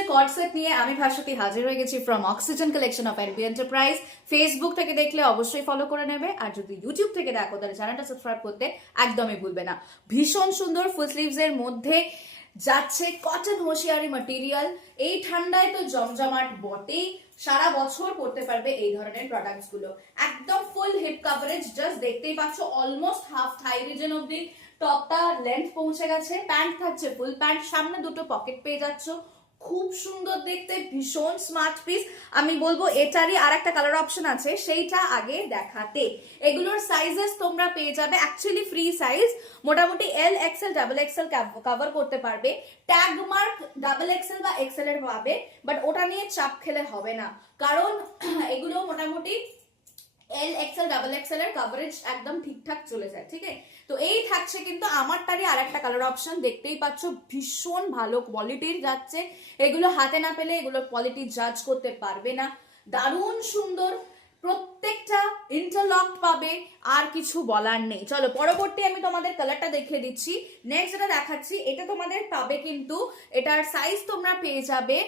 এর cord set নিয়ে আমি ভাস্বতী হাজির হয়ে গেছি from oxygen collection of NB enterprise. Facebook থেকে দেখলে অবশ্যই ফলো করে নেবে, আর যদি ইউটিউব থেকে দেখো তাহলে চ্যানেলটা সাবস্ক্রাইব করতে একদমই ভুলবে না। ভীষণ সুন্দর ফুল স্লিভস এর মধ্যে যাচ্ছে কটন হোশিয়ারি ম্যাটেরিয়াল। এই ঠান্ডায় তো জমজমাট বটেই, সারা বছর পড়তে পারবে এই ধরনের প্রোডাক্টস গুলো। একদম ফুল হিপ কভারেজ, জাস্ট দেখতেই পাচ্ছ অলমোস্ট হাফ থাই রিজন অব্দি টপটা লেন্থ পৌঁছে গেছে। প্যান্ট থাকছে ফুল প্যান্ট, সামনে দুটো পকেট পেয়ে যাচ্ছ, খুব সুন্দর দেখতে, ভীষণ স্মার্ট পিস। আমি বলবো এটারই আর একটা কালার অপশন আছে, সেইটা আগে দেখাতে। এগুলোর সাইজেস তোমরা পেয়ে যাবে অ্যাকচুয়ালি ফ্রি সাইজ, মোটামুটি L XL double XL cover করতে পারবে। ট্যাগ মার্ক ডাবল এক্সেল বা এক্সেল এর পাবে, বাট ওটা নিয়ে চাপ খেলে হবে না, কারণ এগুলো মোটামুটি এল এক্সেল ডাবল এক্সেল এর কভারেজ একদম ঠিকঠাক চলে যায়। ঠিক আছে, তো এই থাকছে কিন্তু আমারটারই আর একটা কালার অপশন, দেখতেই পাচ্ছ ভীষণ ভালো কোয়ালিটির যাচ্ছে। এগুলো হাতে না পেলে এগুলোর কোয়ালিটি জাজ করতে পারবে না, দারুণ সুন্দর, প্রত্যেকটা ইন্টারলক পাবে, আর কিছু বলার নেই। চলো পরবর্তী আমি তোমাদের কালারটা দেখিয়ে দিচ্ছি। নেক্সট যেটা দেখাচ্ছি এটা তোমাদের পাবে কিন্তু এটার সাইজ তোমরা পেয়ে যাবে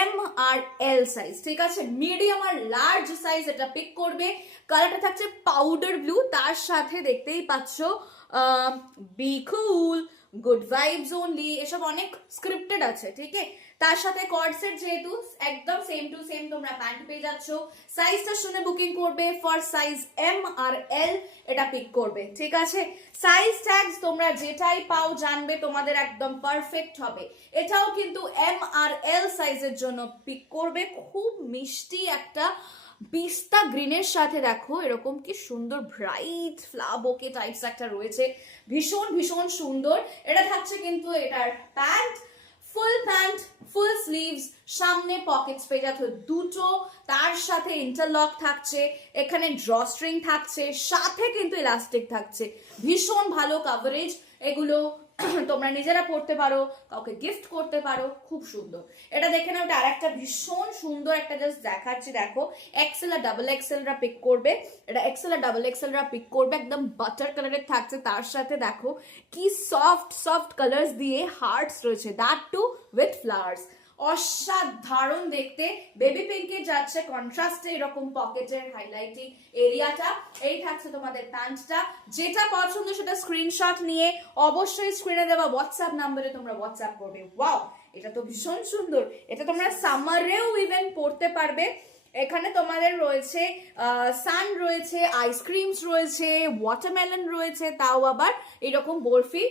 এম আর এল সাইজ, ঠিক আছে। মিডিয়াম আর লার্জ সাইজ এটা পিক করবে। কালারটা থাকছে পাউডার ব্লু, তার সাথে দেখতেই পাচ্ছ বি কুল, গুড ভাইবস অনলি, এসব অনেক স্ক্রিপ্টেড আছে, ঠিক আছে। তার সাথে কর্ডসেট যেহেতু একদম সেম টু সেম তোমরা প্যান্ট পেয়ে যাচ্ছ। সাইজটা শুনে বুকিং করবে, ফর সাইজ এম আর এল এটা পিক করবে, ঠিক আছে। সাইজ ট্যাগস তোমরা যেটাই পাও জানবে তোমাদের একদম পারফেক্ট হবে। এটাও কিন্তু এম আর এল সাইজের জন্য পিক করবে। খুব মিষ্টি একটা পিস্তা গ্রিনের সাথে দেখো এরকম কি সুন্দর ব্রাইট ফ্লাওয়ার বোকে টাইপস একটা রয়েছে, ভীষণ ভীষণ সুন্দর। এটা থাকছে কিন্তু এটার প্যান্ট, ফুল প্যান্ট, ফুল স্লিভস, সামনে পকেটস পেয়ে যাচ্ছ দুটো, তার সাথে ইন্টারলক থাকছে, এখানে ড্রস্ট্রিং থাকছে, সাথে কিন্তু ইলাস্টিক থাকছে, ভীষণ ভালো কভারেজ। এগুলো তোমরা নিজেরা পড়তে পারো, কাউকে গিফট করতে পারো, খুব সুন্দর। এটা দেখে নাও, এটা আরেকটা ভীষণ সুন্দর একটা জাস্ট দেখাচ্ছি, দেখো এক্সেল আর ডাবল এক্সেলরা পিক করবে, এটা এক্সেল আর ডাবল এক্সেলরা পিক করবে, একদম বাটার কালারের থাকছে। তার সাথে দেখো কি সফট সফট কালার্স দিয়ে হার্টস রয়েছে, দ্যাট টু উইথ ফ্লাওয়ার্স, অসাধারণ দেখতে। বেবি পিঙ্কে যাচ্ছে কন্ট্রাস্টে এরকম পকেটের হাইলাইটিং এরিয়াটা। এই থাকছে তোমাদের প্যান্টটা, যেটা পছন্দ সেটা স্ক্রিনশট নিয়ে অবশ্যই স্ক্রিনে দেওয়া হোয়াটসঅ্যাপ নাম্বারে তোমরা হোয়াটসঅ্যাপ করবে। ওয়াও, এটা তো ভীষণ সুন্দর, এটা তোমরা সামারেও ইভেন পড়তে পারবে। এখানে তোমাদের রয়েছে সান রয়েছে, আইসক্রিমস রয়েছে, ওয়াটারমেলন রয়েছে, তাও আবার এরকম বরফি,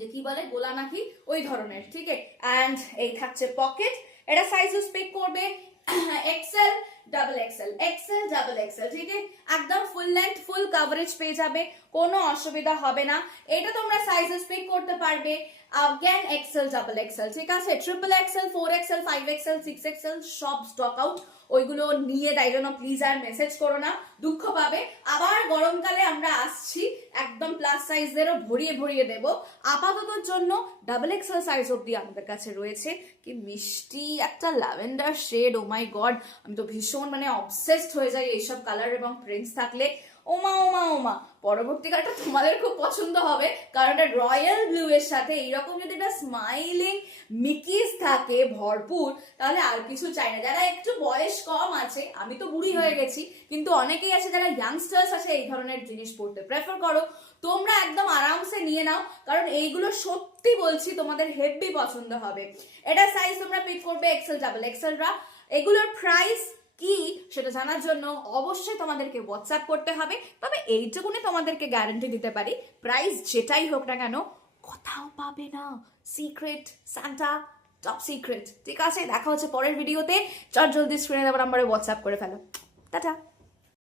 যে কি বলে গোলা নাকি ওই ধরনের, ঠিক আছে। অ্যান্ড এই থাকছে পকেট, এটা সাইজ স্পেক করবে XL double XL, XL double axle, ঠিক আছে। একদম ফুল লেন্থ ফুল কভারেজ পেয়ে যাবে, কোনো অসুবিধা হবে না। এটা তোমরা সাইজ স্পেক করতে পারবে again এক্সেল ডাবল এক্সেল, ঠিক আছে। Triple axle, 4 axle, 5 axle, 6 axle সব স্টক আউট, ওইগুলো নিয়ে তাই জন্য প্লিজ আর মেসেজ করো না, দুঃখ পাবে। আবার গরমকালে আমরা আসছি, একদম প্লাস সাইজেরও ভরিয়ে ভরিয়ে দেব। আপাততর জন্য ডাবল এক্সেল সাইজ অব্দি আমাদের কাছে রয়েছে। কি মিষ্টি একটা ল্যাভেন্ডার শেড, ও মাই গড, আমি তো ভীষণ মানে অবসেসড হয়ে যাই এইসব কালার এবং প্রিন্টস থাকলে। ওমা ওমা ওমা, পরবর্তীকালটা তোমাদের খুব পছন্দ হবে, কারণ এটা রয়্যাল ব্লু এর সাথে এইরকম যদি একটা স্মাইলিং মিকিস থাকে ভরপুর, তাহলে আর কিছু চাই না। যারা একটু বয়স কম আছে, আমি তো বুড়ি হয়ে গেছি, কিন্তু অনেকেই আছে যারা ইয়াংস্টার্স আছে এই ধরনের জিনিস পড়তে প্রেফার করো, তোমরা একদম আরামসে নিয়ে নাও, কারণ এইগুলো সত্যি বলছি তোমাদের হেভি পছন্দ হবে। এটা সাইজ তোমরা পিক করবে এক্সেল ডাবল এক্সেলরা। এগুলোর প্রাইস কি সেটা জানার জন্য অবশ্যই তোমাদেরকে হোয়াটসঅ্যাপ করতে হবে। তবে এইটুকুনি তোমাদেরকে গ্যারান্টি দিতে পারি, প্রাইস যেটাই হোক না কেন কোথাও পাবে না, সিক্রেট সান্টা, টপ সিক্রেট, ঠিক আছে। দেখা হচ্ছে পরের ভিডিওতে, চট জলদি স্ক্রিনে দেওয়ার নাম্বারে হোয়াটসঅ্যাপ করে ফেলো। টাটা।